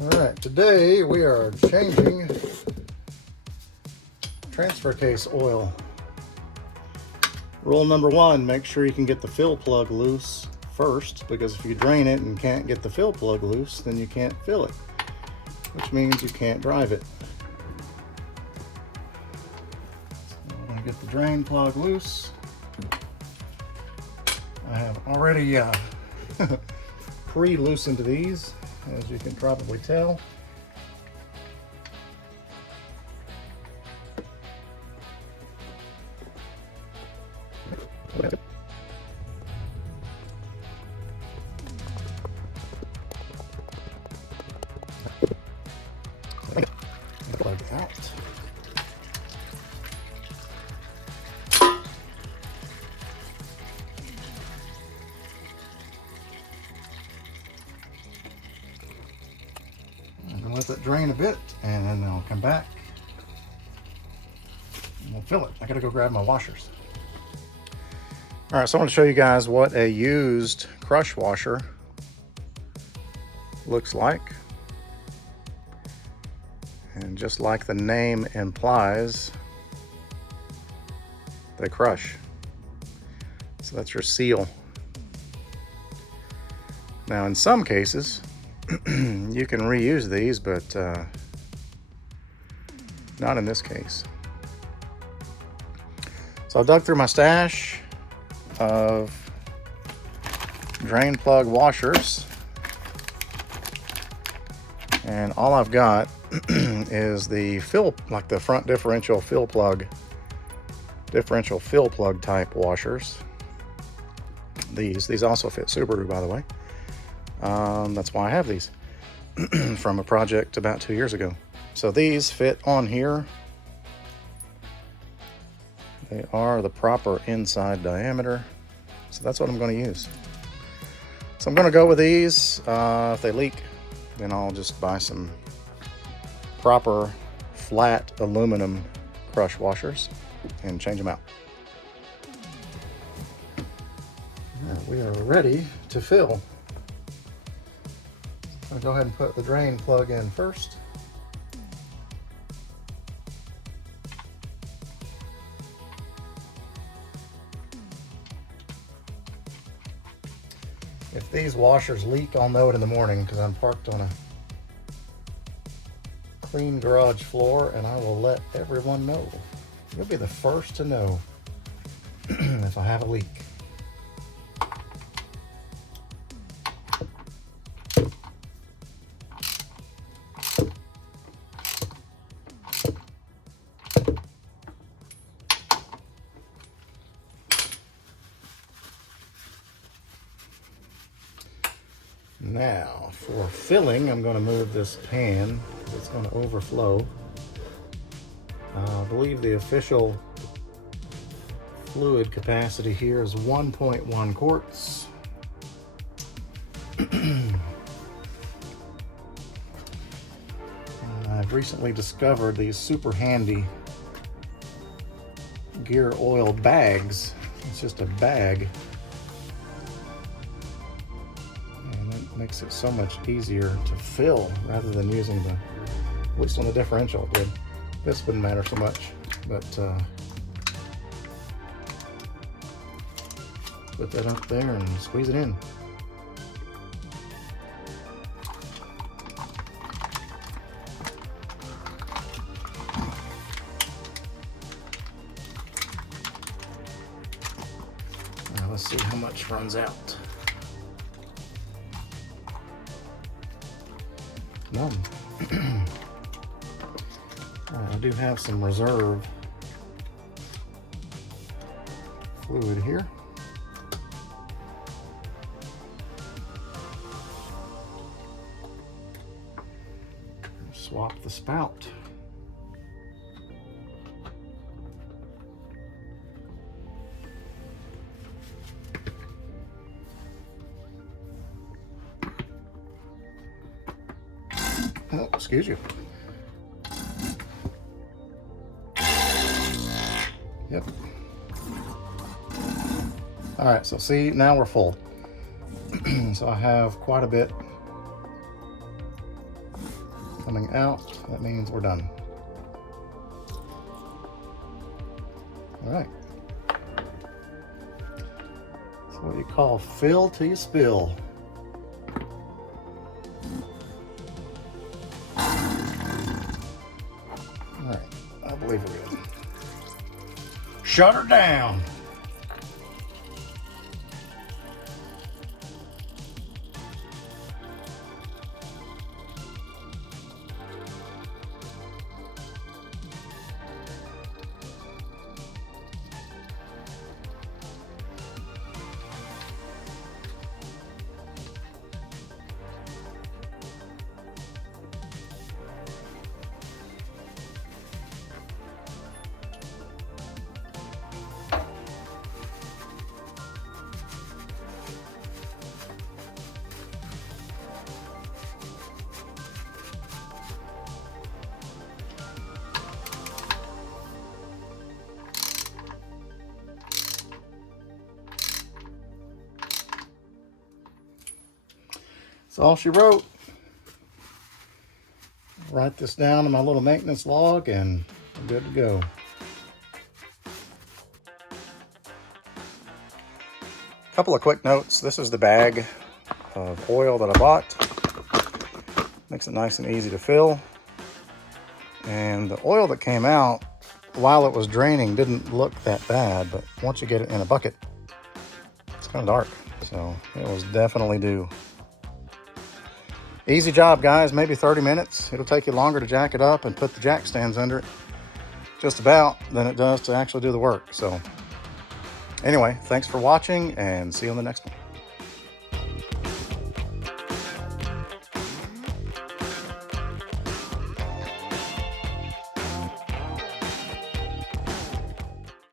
Alright, today we are changing transfer case oil. Rule number one, make sure you can get the fill plug loose first, because if you drain it and can't get the fill plug loose, then you can't fill it, which means you can't drive it. So I'm going to get the drain plug loose. I have already pre-loosened these, as you can probably tell. Plug out. I'm gonna let that drain a bit, and then I'll come back and we'll fill it. I gotta go grab my washers. All right, so I want to show you guys what a used crush washer looks like. And just like the name implies, they crush. So that's your seal. Now in some cases, you can reuse these, but not in this case. So I dug through my stash of drain plug washers, and all I've got is the fill, like the front differential fill plug type washers. These also fit Subaru, by the way. That's why I have these from a project about 2 years ago. So these fit on here. They are the proper inside diameter. So that's what I'm going to use. So I'm going to go with these. If they leak, then I'll just buy some proper flat aluminum crush washers and change them out. Right, we are ready to fill. I'll go ahead and put the drain plug in first. If these washers leak, I'll know it in the morning because I'm parked on a clean garage floor, and I will let everyone know. You'll be the first to know if I have a leak. Now, for filling, I'm going to move this pan. It's going to overflow. I believe the official fluid capacity here is 1.1 quarts. I've recently discovered these super handy gear oil bags. It's just a bag. Makes it so much easier to fill rather than using the, at least on the differential it did. This wouldn't matter so much, but put that up there and squeeze it in. Now let's see how much runs out. None. I do have some reserve fluid here. Swap the spout. Oh, excuse you. Yep. All right, so see, now we're full. So I have quite a bit coming out. That means we're done. All right. That's what you call fill till you spill. All right, I believe we're good. Shut her down. That's all she wrote. Write this down in my little maintenance log and I'm good to go. Couple of quick notes. This is the bag of oil that I bought. Makes it nice and easy to fill. And the oil that came out while it was draining didn't look that bad, but once you get it in a bucket, it's kind of dark. So it was definitely due. Easy job, guys, maybe 30 minutes. It'll take you longer to jack it up and put the jack stands under it, just about, than it does to actually do the work. So anyway, thanks for watching and see you on the next one.